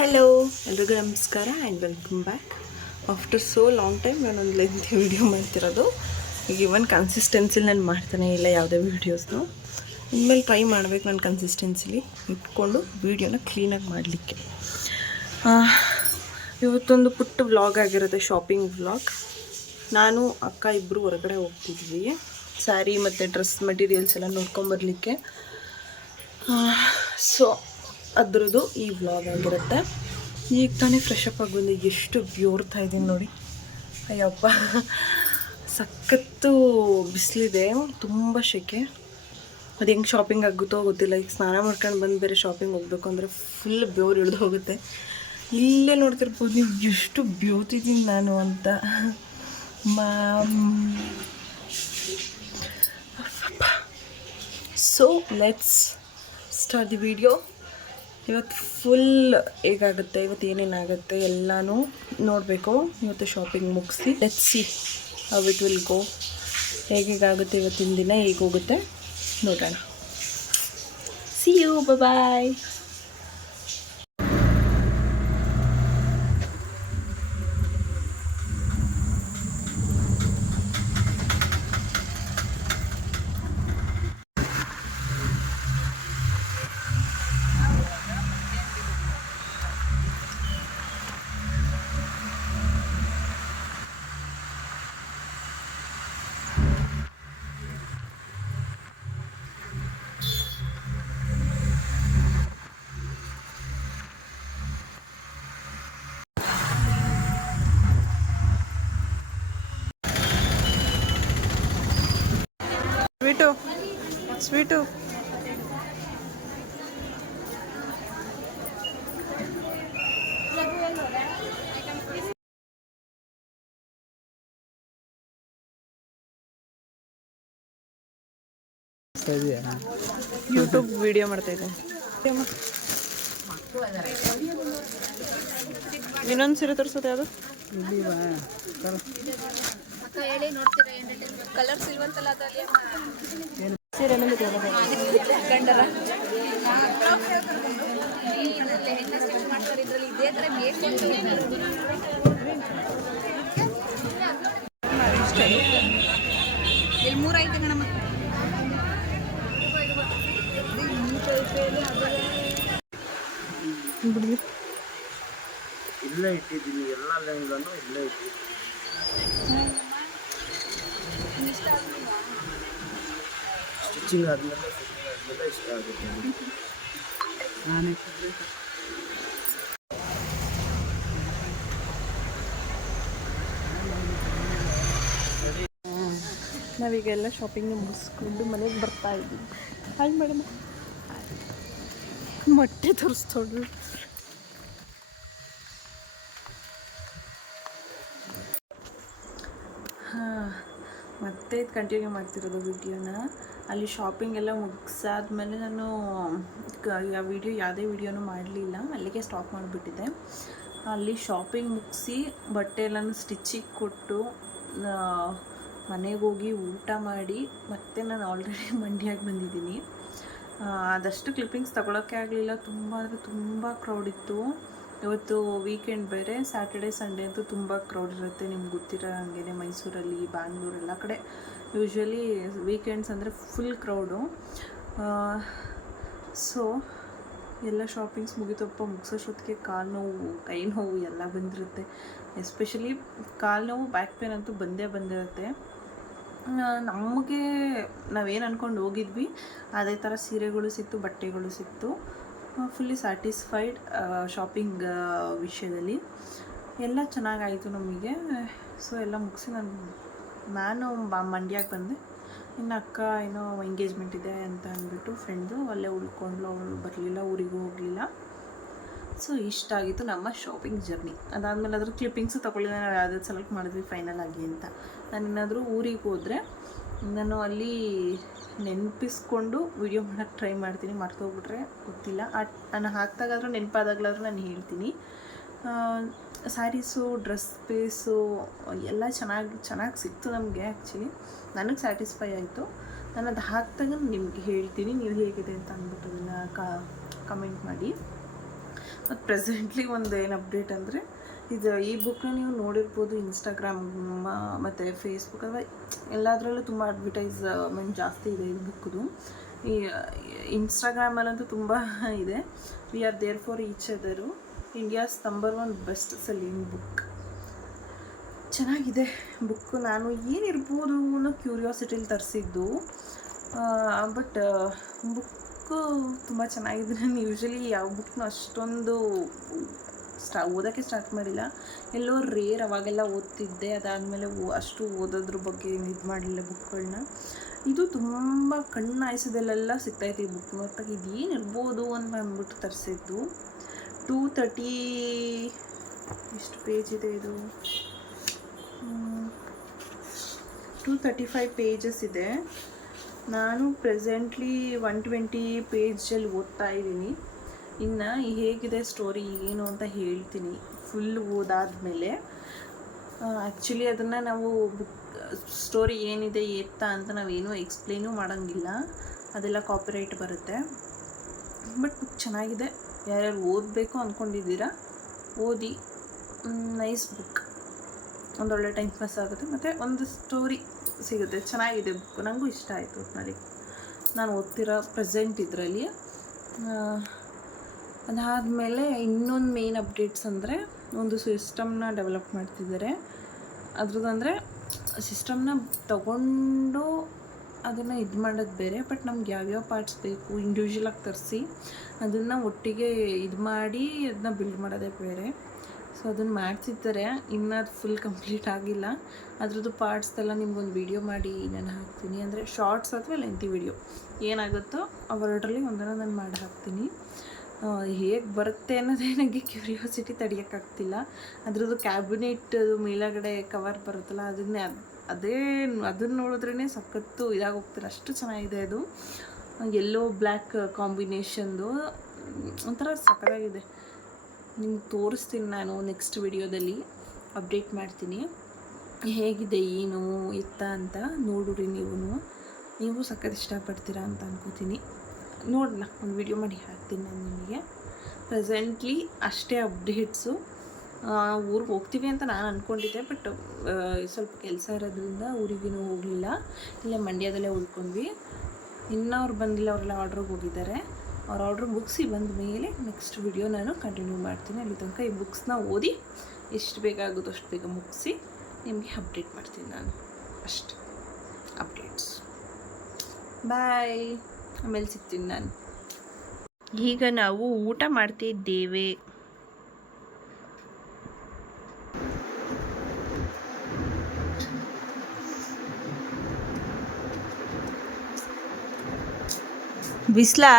Hello ಎಲ್ರಿಗೂ ನಮಸ್ಕಾರ and welcome back. After so long time ನಾನೊಂದು ಲೆಂತಿ ವೀಡಿಯೋ ಮಾಡ್ತಿರೋದು. ಈಗ ಇವನ್ ಕನ್ಸಿಸ್ಟೆನ್ಸಿಲಿ ನಾನು ಮಾಡ್ತಾನೆ ಇಲ್ಲ ಯಾವುದೇ ವೀಡಿಯೋಸ್ನು. ಇನ್ಮೇಲೆ ಟ್ರೈ ಮಾಡಬೇಕು ನಾನು ಕನ್ಸಿಸ್ಟೆನ್ಸಿಲಿ ಇಟ್ಕೊಂಡು ವೀಡಿಯೋನ ಕ್ಲೀನಾಗಿ ಮಾಡಲಿಕ್ಕೆ. ಇವತ್ತೊಂದು ಪುಟ್ಟ ವ್ಲಾಗ್ ಆಗಿರುತ್ತೆ, ಶಾಪಿಂಗ್ ವ್ಲಾಗ್. ನಾನು ಅಕ್ಕ ಇಬ್ಬರು ಹೊರಗಡೆ ಹೋಗ್ತಿದ್ವಿ ಸ್ಯಾರಿ ಮತ್ತು ಡ್ರೆಸ್ ಮೆಟೀರಿಯಲ್ಸ್ ಎಲ್ಲ ನೋಡ್ಕೊಂಬರ್ಲಿಕ್ಕೆ. ಸೊ ಅದ್ರದ್ದು ಈ ವ್ಲಾಗ್ ಆಗಿರುತ್ತೆ. ಈಗ ತಾನೇ ಫ್ರೆಶ್ ಅಪ್ ಆಗಿ ಬಂದು ಎಷ್ಟು ಬ್ಯೋರ್ತಾ ಇದ್ದೀನಿ ನೋಡಿ. ಅಯ್ಯಪ್ಪ, ಸಖತ್ತು ಬಿಸಿಲಿದೆ, ತುಂಬ ಶೆಕೆ. ಅದು ಹೆಂಗೆ ಶಾಪಿಂಗ್ ಆಗುತ್ತೋ ಗೊತ್ತಿಲ್ಲ. ಈಗ ಸ್ನಾನ ಮಾಡ್ಕೊಂಡು ಬಂದು ಬೇರೆ ಶಾಪಿಂಗ್ ಹೋಗ್ಬೇಕು ಅಂದರೆ ಫುಲ್ ಬೆವ್ರು ಇಳಿದು ಹೋಗುತ್ತೆ. ಇಲ್ಲೇ ನೋಡ್ತಿರ್ಬೋದು ನೀವು ಎಷ್ಟು ಬ್ಯೋತಿದ್ದೀನಿ ನಾನು ಅಂತ. So let's start the video. ಇವತ್ತು ಫುಲ್ ಹೇಗಾಗುತ್ತೆ, ಇವತ್ತು ಏನೇನಾಗುತ್ತೆ ಎಲ್ಲನೂ ನೋಡಬೇಕು. ಇವತ್ತು ಶಾಪಿಂಗ್ ಮುಗಿಸಿ let's see how it will go. ಹೇಗಾಗುತ್ತೆ ಇವತ್ತಿನ ದಿನ, ಹೇಗೆ ಹೋಗುತ್ತೆ ನೋಡೋಣ. See you, bye. ಸ್ವೀಟು ಯೂಟ್ಯೂಬ್ ವಿಡಿಯೋ ಮಾಡ್ತಾ ಇದ್ದೆ. ಇನ್ನೊಂದು ಸೀರೆ ತೋರಿಸೋದು ಯಾವುದು? ಸೀರೆ ಗಂಡರ ಮೂರೈತೆ ಕಣ. ಇಲ್ಲೇ ಇಟ್ಟಿದ್ದೀನಿ, ಎಲ್ಲ ಲೆಹಂಗಾನು ಇಲ್ಲೇ ಇಟ್ಟಿದ್ದೀನಿ. ಸ್ಟಿಚಿಂಗ್ ಆದಮೇಲೆ ಇಷ್ಟ ಆಗುತ್ತೆ. ನಾವೀಗೆಲ್ಲ ಶಾಪಿಂಗ್ ಮುಗಿಸ್ಕೊಂಡು ಮನೆಗೆ ಬರ್ತಾ ಇದ್ದೀವಿ. ಹಾಯ್ ಮೇಡಮ್, ಮೊಟ್ಟೆ ತೋರಿಸ್ತೋಳು. ಮತ್ತೆ ಕಂಟಿನ್ಯೂ ಮಾಡ್ತಿರೋದು ವಿಡಿಯೋನ. ಅಲ್ಲಿ ಶಾಪಿಂಗ್ ಎಲ್ಲ ಮುಗಿಸಾದ್ಮೇಲೆ ನಾನು ಯಾವುದೇ ವಿಡಿಯೋನೂ ಮಾಡಲಿಲ್ಲ, ಅಲ್ಲಿಗೆ ಸ್ಟಾಪ್ ಮಾಡಿಬಿಟ್ಟಿದ್ದೆ. ಅಲ್ಲಿ ಶಾಪಿಂಗ್ ಮುಗಿಸಿ ಬಟ್ಟೆ ಎಲ್ಲನೂ ಸ್ಟಿಚಿಗೆ ಕೊಟ್ಟು ಮನೆಗೆ ಹೋಗಿ ಊಟ ಮಾಡಿ ಮತ್ತೆ ನಾನು ಆಲ್ರೆಡಿ ಮಂಡ್ಯಕ್ಕೆ ಬಂದಿದ್ದೀನಿ. ಅದಷ್ಟು ಕ್ಲಿಪ್ಪಿಂಗ್ಸ್ ತಗೊಳ್ಳೋಕ್ಕೆ ಆಗಲಿಲ್ಲ, ತುಂಬ ಅಂದರೆ ತುಂಬ ಕ್ರೌಡ್ ಇತ್ತು. ಇವತ್ತು ವೀಕೆಂಡ್ ಬೇರೆ, ಸ್ಯಾಟರ್ಡೆ ಸಂಡೇ ಅಂತೂ ತುಂಬ ಕ್ರೌಡ್ ಇರುತ್ತೆ. ನಿಮ್ಗೆ ಗೊತ್ತಿರೋ ಹಾಗೆ ಮೈಸೂರಲ್ಲಿ, ಬ್ಯಾಂಗ್ಳೂರು ಎಲ್ಲ ಕಡೆ ಯೂಶ್ವಲಿ ವೀಕೆಂಡ್ಸ್ ಅಂದರೆ ಫುಲ್ ಕ್ರೌಡು. ಸೊ ಎಲ್ಲ ಶಾಪಿಂಗ್ಸ್ ಮುಗಿಸೋಷ್ಟೊತ್ತಿಗೆ ಕಾಲು ನೋವು, ಕೈ ನೋವು ಎಲ್ಲ ಬಂದಿರುತ್ತೆ. ಎಸ್ಪೆಷಲಿ ಕಾಲು ನೋವು, ಬ್ಯಾಕ್ ಪೇನ್ ಅಂತೂ ಬಂದಿರುತ್ತೆ. ನಮಗೆ ನಾವೇನು ಅಂದ್ಕೊಂಡು ಹೋಗಿದ್ವಿ ಅದೇ ಥರ ಸೀರೆಗಳು ಸಿಕ್ತು, ಬಟ್ಟೆಗಳು ಸಿಕ್ತು. ಫುಲ್ಲಿ ಸ್ಯಾಟಿಸ್ಫೈಡ್ ಶಾಪಿಂಗ್ ವಿಷಯದಲ್ಲಿ. ಎಲ್ಲ ಚೆನ್ನಾಗಾಯಿತು ನಮಗೆ. ಸೊ ಎಲ್ಲ ಮುಗಿಸಿ ನಾನು ಮಂಡ್ಯಕ್ಕೆ ಬಂದೆ. ಇನ್ನು ಅಕ್ಕ ಏನೋ ಎಂಗೇಜ್ಮೆಂಟ್ ಇದೆ ಅಂತ ಅಂದ್ಬಿಟ್ಟು ಫ್ರೆಂಡು ಅಲ್ಲೇ ಉಳ್ಕೊಂಡ್ಲು, ಅವಳು ಬರಲಿಲ್ಲ, ಊರಿಗೂ ಹೋಗಲಿಲ್ಲ. ಸೊ ಇಷ್ಟ ಆಗಿತ್ತು ನಮ್ಮ ಶಾಪಿಂಗ್ ಜರ್ನಿ. ಅದಾದಮೇಲೆ ಅದ್ರ ಕ್ಲಿಪ್ಪಿಂಗ್ಸು ತೊಗೊಳ್ಳಿಲ್ಲ, ನಾವು ಯಾವುದಾದ್ರು ಸೆಲೆಕ್ಟ್ ಮಾಡಿದ್ವಿ ಫೈನಲ್ ಆಗಿ ಅಂತ. ನಾನು ಏನಾದರೂ ಊರಿಗೆ ಹೋದರೆ ನಾನು ಅಲ್ಲಿ ನೆನಪಿಸ್ಕೊಂಡು ವಿಡಿಯೋ ಮಾಡೋಕ್ಕೆ ಟ್ರೈ ಮಾಡ್ತೀನಿ. ಮರ್ತೋಗ್ಬಿಟ್ರೆ ಗೊತ್ತಿಲ್ಲ, ನಾನು ಹಾಕ್ದಾಗಾದ್ರೂ ನೆನಪಾದಾಗಲಾದ್ರೂ ನಾನು ಹೇಳ್ತೀನಿ. ಸ್ಯಾರೀಸು, ಡ್ರೆಸ್ ಪೀಸು ಎಲ್ಲ ಚೆನ್ನಾಗಿ ಸಿಕ್ತು ನಮಗೆ. ಆ್ಯಕ್ಚುಲಿ ನನಗೆ ಸ್ಯಾಟಿಸ್ಫೈ ಆಯಿತು. ನಾನು ಅದು ಹಾಕಿದಾಗ ನಿಮಗೆ ಹೇಳ್ತೀನಿ, ನೀವು ಹೇಗಿದೆ ಅಂತ ಅಂದ್ಬಿಟ್ಟು ಅದನ್ನು ಕಮೆಂಟ್ ಮಾಡಿ. ಮತ್ತು ಪ್ರೆಸೆಂಟ್ಲಿ ಒಂದು ಏನು ಅಪ್ಡೇಟ್ ಅಂದರೆ ಇದು ಈ ಬುಕ್ನ ನೀವು ನೋಡಿರ್ಬೋದು ಇನ್ಸ್ಟಾಗ್ರಾಮ್ ಮತ್ತು ಫೇಸ್ಬುಕ್ ಅಥವಾ ಎಲ್ಲದರಲ್ಲೂ ತುಂಬ ಅಡ್ವರ್ಟೈಸ್ಮೆಂಟ್ ಜಾಸ್ತಿ ಇದೆ ಈ ಬುಕ್ದು. ಈ ಇನ್ಸ್ಟಾಗ್ರಾಮಲ್ಲಂತೂ ತುಂಬ ಇದೆ. We are there for each other, India's #1 best selling book. ಚೆನ್ನಾಗಿದೆ ಬುಕ್ಕು. ನಾನು ಏನಿರ್ಬೋದು ಅನ್ನೋ ಕ್ಯೂರಿಯಾಸಿಟಿಲಿ ತರಿಸಿದ್ದು, ಬಟ್ ಬುಕ್ಕು ತುಂಬ ಚೆನ್ನಾಗಿದೆ. ನಾನು ಯೂಶ್ವಲಿ ಯಾವ ಬುಕ್ನು ಅಷ್ಟೊಂದು ಓದೋಕ್ಕೆ ಸ್ಟಾರ್ಟ್ ಮಾಡಿಲ್ಲ, ಎಲ್ಲೋ ರೇರ್ ಅವಾಗೆಲ್ಲ ಓದ್ತಿದ್ದೆ. ಅದಾದಮೇಲೆ ಅಷ್ಟು ಓದೋದ್ರ ಬಗ್ಗೆ ಇದು ಮಾಡಲಿಲ್ಲ ಬುಕ್ಗಳನ್ನ. ಇದು ತುಂಬ ಕಣ್ಣಾಯಿಸೋದಲ್ಲೆಲ್ಲ ಸಿಗ್ತಾಯಿತ್ತು ಈ ಬುಕ್. ಮತ್ತು ಇದೇನಿರ್ಬೋದು ಅಂತ ಅಂದ್ಬಿಟ್ಟು ತರಿಸಿದ್ದು. 230 ಎಷ್ಟು ಪೇಜ್ ಇದೆ ಇದು, 235 ಪೇಜಸ್ ಇದೆ. ನಾನು ಪ್ರೆಸೆಂಟ್ಲಿ 120 ಪೇಜಲ್ಲಿ ಓದ್ತಾ ಇದ್ದೀನಿ. ಇನ್ನು ಹೇಗಿದೆ ಸ್ಟೋರಿ ಏನು ಅಂತ ಹೇಳ್ತೀನಿ ಫುಲ್ ಓದಾದಮೇಲೆ. ಆ್ಯಕ್ಚುಲಿ ಅದನ್ನು ನಾವು ಬುಕ್ ಸ್ಟೋರಿ ಏನಿದೆ ಎತ್ತಾ ಅಂತ ನಾವೇನೂ ಎಕ್ಸ್ಪ್ಲೇನೂ ಮಾಡೋಂಗಿಲ್ಲ, ಅದೆಲ್ಲ ಕಾಪಿರೈಟ್ ಬರುತ್ತೆ. ಬಟ್ ಬುಕ್ ಚೆನ್ನಾಗಿದೆ. ಯಾರ್ಯಾರು ಓದಬೇಕು ಅಂದ್ಕೊಂಡಿದ್ದೀರಾ ಓದಿ. ನೈಸ್ ಬುಕ್, ಒಂದೊಳ್ಳೆ ಟೈಮ್ ಪಾಸ್ ಆಗುತ್ತೆ ಮತ್ತು ಒಂದು ಸ್ಟೋರಿ ಸಿಗುತ್ತೆ. ಚೆನ್ನಾಗಿದೆ ಬುಕ್, ನನಗೂ ಇಷ್ಟ ಆಯಿತು ಒಟ್ಟಿನಲ್ಲಿ. ನಾನು ಓದ್ತಿರೋ ಪ್ರೆಸೆಂಟ್ ಇದರಲ್ಲಿ. ಅದಾದಮೇಲೆ ಇನ್ನೊಂದು ಮೇನ್ ಅಪ್ಡೇಟ್ಸ್ ಅಂದರೆ, ಒಂದು ಸಿಸ್ಟಮ್ನ ಡೆವಲಪ್ ಮಾಡ್ತಿದ್ದಾರೆ. ಅದ್ರದ್ದು ಅಂದರೆ ಸಿಸ್ಟಮ್ನ ತಗೊಂಡು ಅದನ್ನು ಇದು ಮಾಡೋದು ಬೇರೆ, ಬಟ್ ನಮ್ಗೆ ಯಾವ್ಯಾವ ಪಾರ್ಟ್ಸ್ ಬೇಕು ಇಂಡಿವಿಜುವಲಾಗಿ ತರಿಸಿ ಅದನ್ನು ಒಟ್ಟಿಗೆ ಇದು ಮಾಡಿ ಅದನ್ನ ಬಿಲ್ಡ್ ಮಾಡೋದೇ ಬೇರೆ. ಸೊ ಅದನ್ನು ಮಾಡ್ತಿದ್ದಾರೆ, ಇನ್ನೂ ಅದು ಫುಲ್ ಕಂಪ್ಲೀಟ್ ಆಗಿಲ್ಲ. ಅದ್ರದ್ದು ಪಾರ್ಟ್ಸ್ದೆಲ್ಲ ನಿಮ್ಗೊಂದು ವೀಡಿಯೋ ಮಾಡಿ ನಾನು ಹಾಕ್ತೀನಿ. ಅಂದರೆ ಶಾರ್ಟ್ಸ್ ಅಥವಾ ಲೆಂತಿ ವೀಡಿಯೋ ಏನಾಗುತ್ತೋ ಅವರದ್ರಲ್ಲಿ ಒಂದನ್ನು ನಾನು ಮಾಡಿ ಹಾಕ್ತೀನಿ. ಹೇಗೆ ಬರುತ್ತೆ ಅನ್ನೋದೇ ನನಗೆ ಕ್ಯೂರಿಯಾಸಿಟಿ ತಡೆಯೋಕ್ಕಾಗ್ತಿಲ್ಲ. ಅದ್ರದ್ದು ಕ್ಯಾಬಿನೆಟ್ ಮೇಲಗಡೆ ಕವರ್ ಬರುತ್ತಲ್ಲ, ಅದನ್ನು ನೋಡಿದ್ರೇ ಸಖತ್ತು ಇದಾಗೋಗ್ತಾರೆ, ಅಷ್ಟು ಚೆನ್ನಾಗಿದೆ ಅದು. ಯೆಲ್ಲೋ ಬ್ಲ್ಯಾಕ್ ಕಾಂಬಿನೇಷನ್ದು ಒಂಥರ ಸಖತ್ತಾಗಿದೆ. ನಿಮ್ಗೆ ತೋರಿಸ್ತೀನಿ ನಾನು ನೆಕ್ಸ್ಟ್ ವಿಡಿಯೋದಲ್ಲಿ, ಅಪ್ಡೇಟ್ ಮಾಡ್ತೀನಿ ಹೇಗಿದೆ ಏನು ಎತ್ತ ಅಂತ. ನೋಡಿರಿ ನೀವು ಸಖತ್ ಇಷ್ಟಪಡ್ತೀರಾ ಅಂತ ಅನ್ಕೋತೀನಿ. ನೋಡೋಣ, ಒಂದು ವಿಡಿಯೋ ಮಾಡಿ ಹಾಕ್ತೀನಿ ನಾನು ನಿಮಗೆ. ಪ್ರೆಸೆಂಟ್ಲಿ ಅಷ್ಟೇ ಅಪ್ಡೇಟ್ಸು. ಊರಿಗೆ ಹೋಗ್ತೀವಿ ಅಂತ ನಾನು ಅಂದ್ಕೊಂಡಿದ್ದೆ, ಬಟ್ ಸ್ವಲ್ಪ ಕೆಲಸ ಇರೋದ್ರಿಂದ ಊರಿಗೇನು ಹೋಗಲಿಲ್ಲ, ಇಲ್ಲೇ ಮಂಡ್ಯದಲ್ಲೇ ಉಳ್ಕೊಂಡ್ವಿ. ಇನ್ನೂ ಅವ್ರು ಬಂದಿಲ್ಲ, ಅವರೆಲ್ಲ ಆರ್ಡ್ರಿಗೆ ಹೋಗಿದ್ದಾರೆ. ಅವ್ರ ಆರ್ಡ್ರ್ ಮುಗಿಸಿ ಬಂದ ಮೇಲೆ ನೆಕ್ಸ್ಟ್ ವಿಡಿಯೋ ನಾನು ಕಂಟಿನ್ಯೂ ಮಾಡ್ತೀನಿ. ಅಲ್ಲಿ ತನಕ ಈ ಬುಕ್ಸ್ನ ಓದಿ ಎಷ್ಟು ಬೇಕಾಗುತ್ತೋ ಅಷ್ಟು ಬೇಗ ಮುಗಿಸಿ ನಿಮಗೆ ಅಪ್ಡೇಟ್ ಮಾಡ್ತೀನಿ ನಾನು. ಅಷ್ಟು ಅಪ್ಡೇಟ್ಸ್. ಬಾಯ್, ಆಮೇಲೆ ಸಿಗ್ತೀನಿ ನಾನು. ಈಗ ನಾವು ಊಟ ಮಾಡ್ತಿದ್ದೇವೆ. ಬಿಸ್ಲಾ